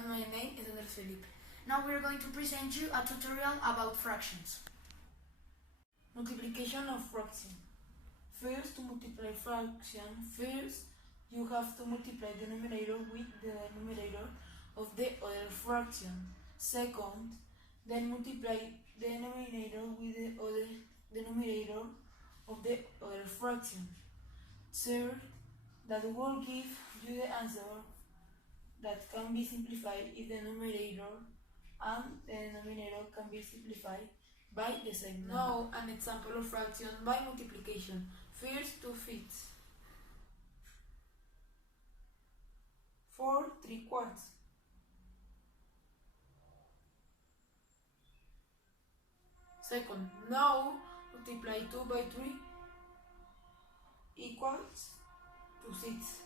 And my name is Andrés. Now we are going to present you a tutorial about fractions. Multiplication of fraction. First, to multiply fraction, you have to multiply the numerator with the numerator of the other fraction. Second, then multiply the denominator with the other denominator of the other fraction. Third, that will give you the answer that can be simplified if the numerator and the denominator can be simplified by the same number. Now, an example of fraction by multiplication. First, 2/5. 4 3/4. Second, now multiply 2 by 3 equals to 6.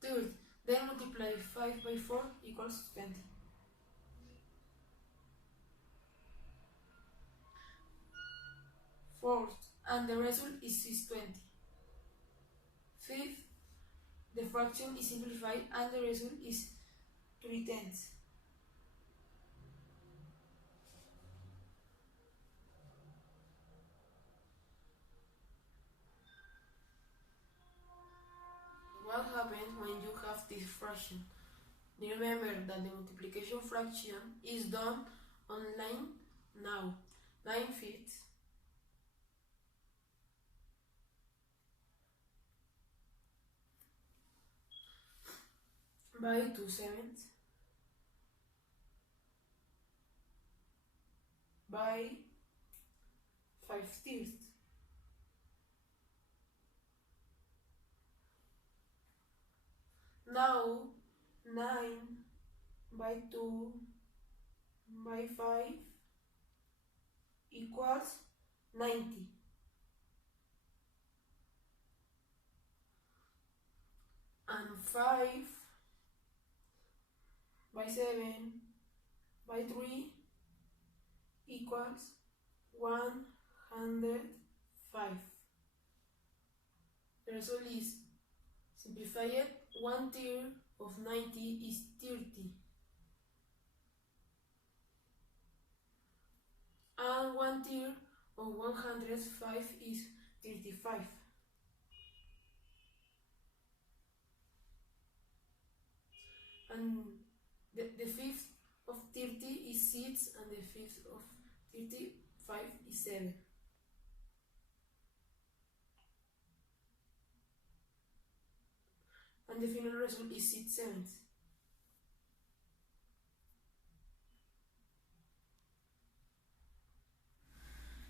Third, then multiply 5 by 4 equals 20. Fourth, and the result is 620. Fifth, the fraction is simplified and the result is 3/10. What happens when you have this fraction? Remember that the multiplication fraction is done online now. 9/5 by 2/7 by 5/3. Now 9 by 2 by 5 equals 90. And 5 by 7 by 3 equals 105. The result is simplified. 1/3 of 90 is 30. And 1/3 of 105 is 35. And the fifth of 30 is 6, and the fifth of 35 is 7. And the final result is 6/7.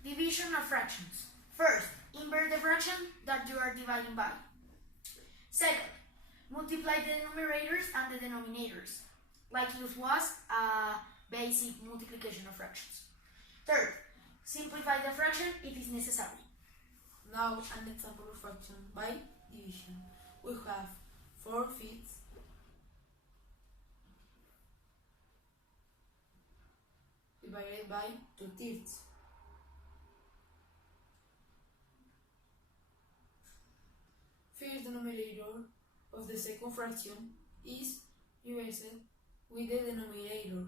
Division of fractions. First, invert the fraction that you are dividing by. Second, multiply the numerators and the denominators, like it was a basic multiplication of fractions. Third, simplify the fraction if it's necessary. Now, an example of fraction by division. We have 4/5 divided by 2/3. First, the numerator of the second fraction is erased with the denominator.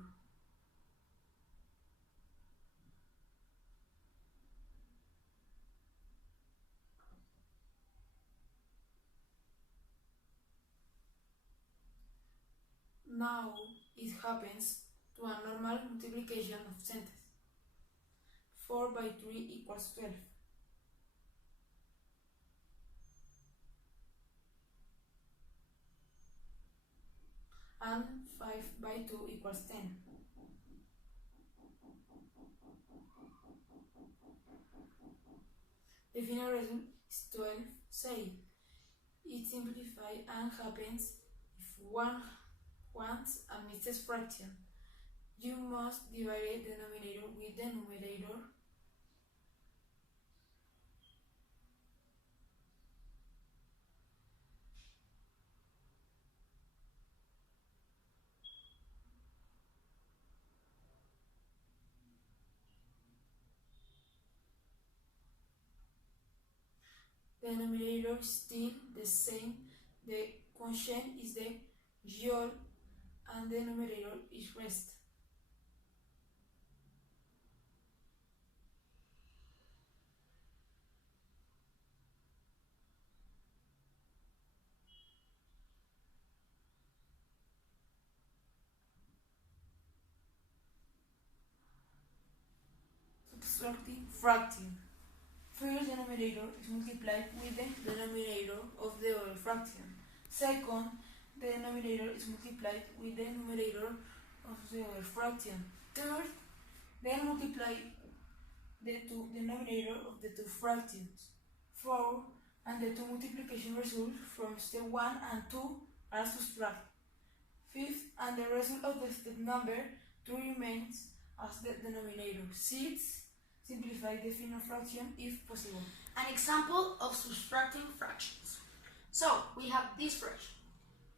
Now it happens to a normal multiplication of sentence. 4 by 3 equals 12. And 5 by 2 equals 10. The final result is 12. Say, it simplifies and happens if one wants a mixed fraction. You must divide the denominator with the numerator. The numerator is still the same. The quotient is the GOR and the numerator is rest. Subtracting fraction. First, the numerator is multiplied with the denominator of the other fraction. Second, the denominator is multiplied with the numerator of the other fraction. Third, then multiply the denominator of the two fractions. 4 and the two multiplication results from step 1 and 2 are subtracted. Fifth, and the result of the step number 2 remains as the denominator. 6. Simplify the final fraction if possible. An example of subtracting fractions. So we have this fraction,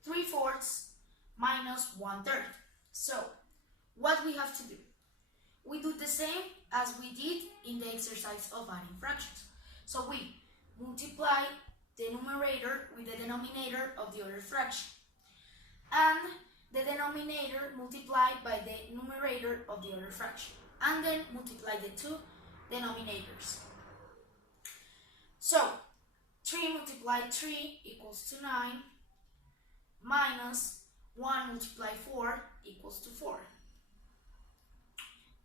3/4 minus 1/3. So what we have to do? We do the same as we did in the exercise of adding fractions. So we multiply the numerator with the denominator of the other fraction, and the denominator multiplied by the numerator of the other fraction, and then multiply the two denominators. So 3 multiplied 3 equals to 9, minus 1 multiplied 4 equals to 4,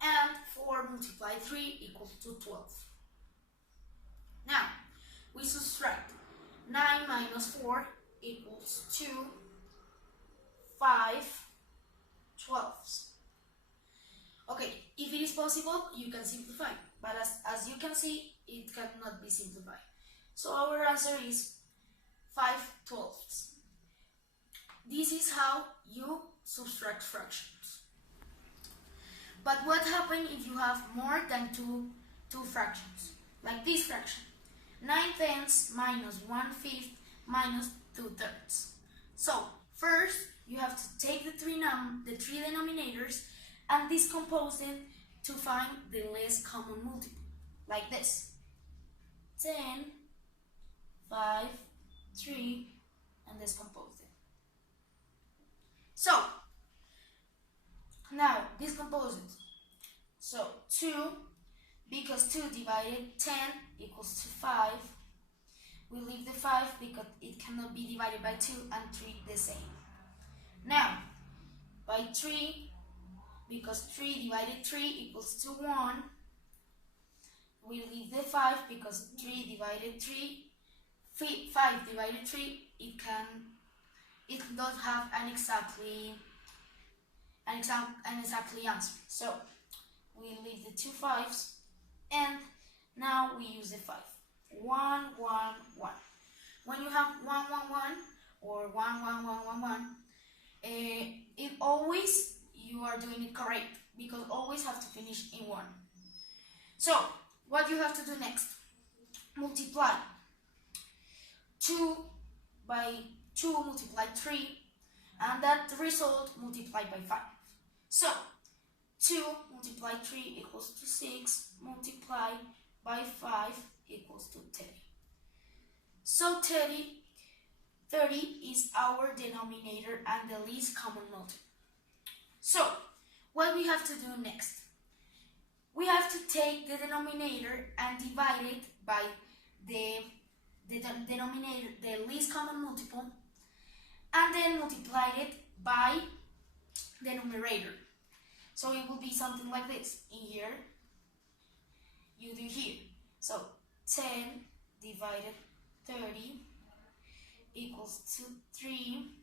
and 4 multiplied 3 equals to 12. Now we subtract 9 minus 4 equals to 5/12. Okay, if it is possible, you can simplify, but as you can see, it cannot be simplified. So our answer is 5/12. This is how you subtract fractions. But what happens if you have more than two fractions? Like this fraction, 9/10 minus 1/5 minus 2/3. So first, you have to take the three denominators and decompose them to find the least common multiple, like this: 10, 5, 3, and decompose them. So now decompose it. So 2, because 2 divided 10 equals to 5. We leave the 5 because it cannot be divided by 2, and 3 the same. Now by 3, because 3 divided 3 equals to 1, we leave the 5 because 5 divided 3, it does not have an exactly answer. So we leave the 2 5s, and now we use the 5. 1, 1, 1. When you have 1, 1, 1 or 1, 1, 1, 1, 1, it always you are doing it correct, because always have to finish in 1. So what you have to do next? Multiply 2 by 2 multiplied 3, and that result multiplied by 5. So 2 multiplied 3 equals to 6, multiplied by 5 equals to 30. So 30 is our denominator and the least common multiple. So what we have to do next? We have to take the denominator and divide it by the denominator, the least common multiple, and then multiply it by the numerator. So it will be something like this. In here, you do here. So 10 divided 30 equals to 3,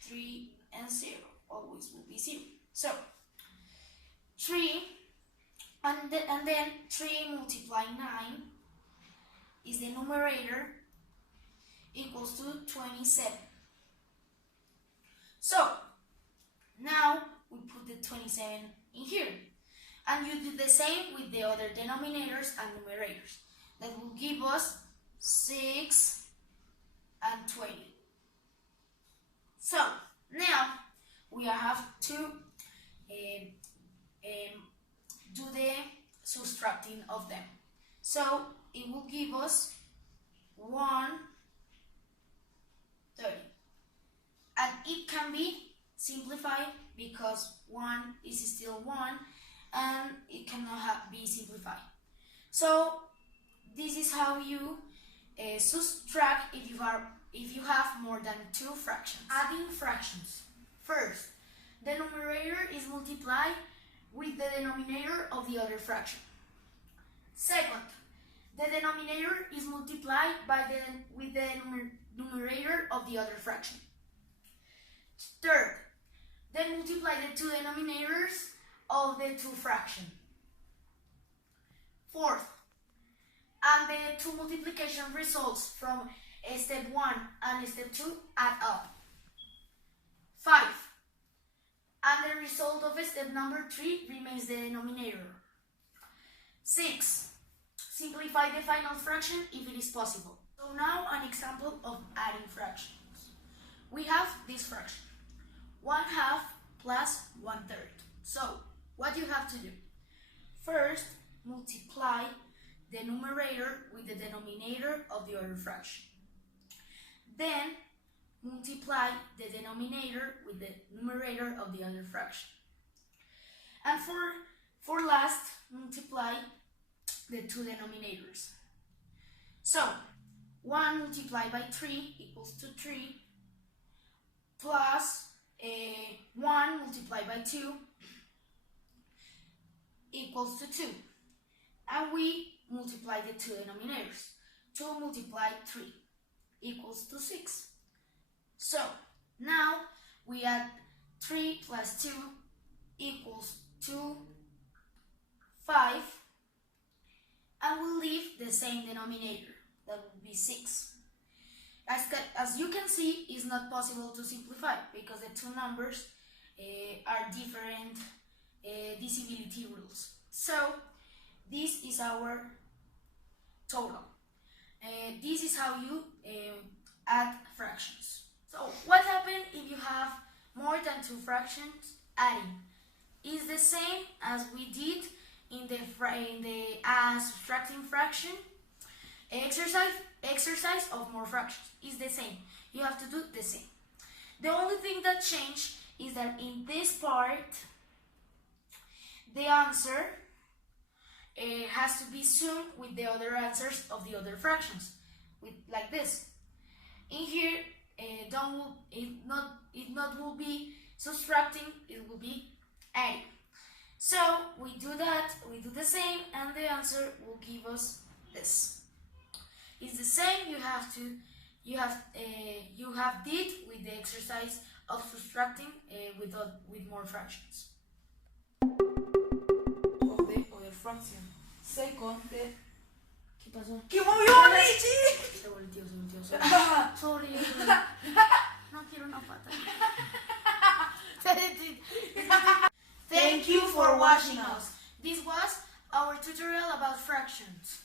3, and 0. Always will be 0. So 3, and then 3 multiply 9 is the numerator, equals to 27. So now we put the 27 in here, and you do the same with the other denominators and numerators. That will give us 6 and 20. So now we have to do the subtracting of them. So it will give us 1/30. and it can be simplified because 1 is still 1 and it cannot be simplified. So this is how you subtract if you have more than 2 fractions. Adding fractions. First, the numerator is multiplied with the denominator of the other fraction. Second, the denominator is multiplied with the numerator of the other fraction. Third, then multiply the 2 denominators of the 2 fractions. Fourth, and the 2 multiplication results from step 1 and step 2 add up. 5, and the result of step number 3 remains the denominator. 6, simplify the final fraction if it is possible. So now an example of adding fractions. We have this fraction, 1/2 plus 1/3. So what you have to do? First, multiply the numerator with the denominator of the other fraction. Then multiply the denominator with the numerator of the other fraction. And for last, multiply the 2 denominators. So 1 multiplied by 3 equals to 3 plus 1 multiplied by 2 equals to 2. And we multiply the 2 denominators. 2 multiplied 3 equals to 6. So now we add 3 plus 2 equals to 5, and we'll leave the same denominator, that would be 6. As you can see, it's not possible to simplify because the 2 numbers are different divisibility rules. So this is our total. This is how you add fractions. So what happens if you have more than 2 fractions? Adding is the same as we did in the subtracting fraction exercise of more fractions. Is the same. You have to do the same. The only thing that changed is that in this part, the answer has to be summed with the other answers of the other fractions, like this. In here, it not will be subtracting, it will be adding. So we do that, we do the same, and the answer will give us this. It's the same. You have did with the exercise of subtracting with more fractions. Of the other fraction. Second, ¿Qué pasó? ¿Qué movió Ricci? Se volteó. Sorry. No quiero una pata. Thank you for watching us. This was our tutorial about fractions.